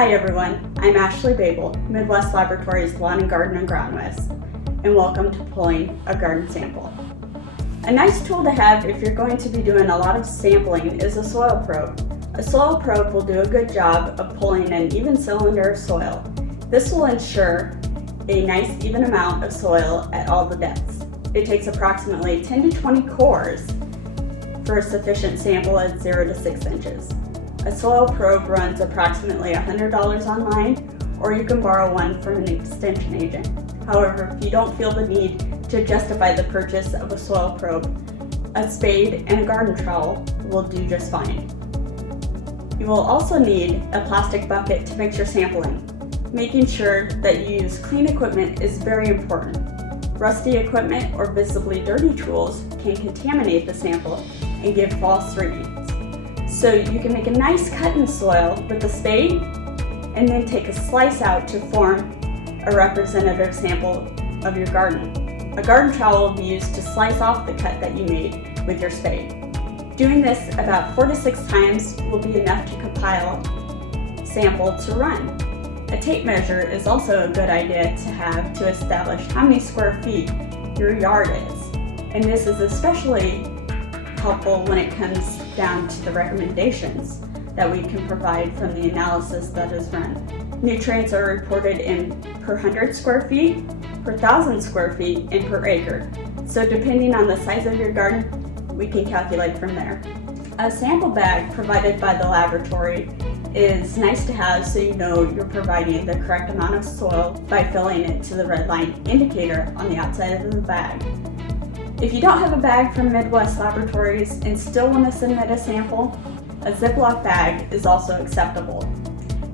Hi everyone, I'm Ashley Babel, Midwest Laboratories Lawn and Garden Agronomist, and welcome to pulling a garden sample. A nice tool to have if you're going to be doing a lot of sampling is a soil probe. A soil probe will do a good job of pulling an even cylinder of soil. This will ensure a nice even amount of soil at all the depths. It takes approximately 10 to 20 cores for a sufficient sample at 0 to 6 inches. A soil probe runs approximately $100 online, or you can borrow one from an extension agent. However, if you don't feel the need to justify the purchase of a soil probe, a spade and a garden trowel will do just fine. You will also need a plastic bucket to mix your sampling. Making sure that you use clean equipment is very important. Rusty equipment or visibly dirty tools can contaminate the sample and give false readings. So you can make a nice cut in the soil with a spade and then take a slice out to form a representative sample of your garden. A garden trowel will be used to slice off the cut that you made with your spade. Doing this about 4 to 6 times will be enough to compile a sample to run. A tape measure is also a good idea to have to establish how many square feet your yard is. And this is especially helpful when it comes down to the recommendations that we can provide from the analysis that is run. Nutrients are reported in per 100 square feet, per 1,000 square feet, and per acre. So depending on the size of your garden, we can calculate from there. A sample bag provided by the laboratory is nice to have so you know you're providing the correct amount of soil by filling it to the red line indicator on the outside of the bag. If you don't have a bag from Midwest Laboratories and still want to submit a sample, a Ziploc bag is also acceptable.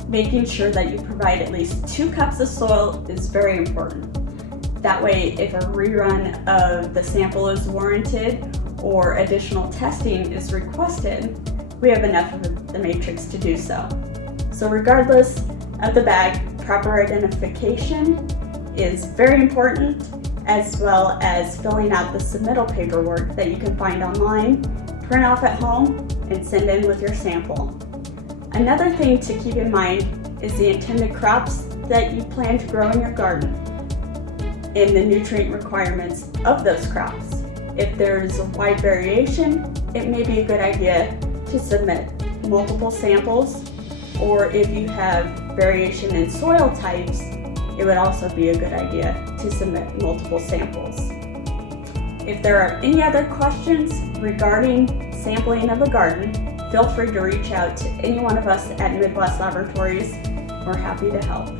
Making sure that you provide at least 2 cups of soil is very important. That way, if a rerun of the sample is warranted or additional testing is requested, we have enough of the matrix to do so. So regardless of the bag, proper identification is very important, as well as filling out the submittal paperwork that you can find online, print off at home, and send in with your sample. Another thing to keep in mind is the intended crops that you plan to grow in your garden and the nutrient requirements of those crops. If there's a wide variation, it may be a good idea to submit multiple samples, or if you have variation in soil types, it would also be a good idea to submit multiple samples. If there are any other questions regarding sampling of a garden, feel free to reach out to any one of us at Midwest Laboratories. We're happy to help.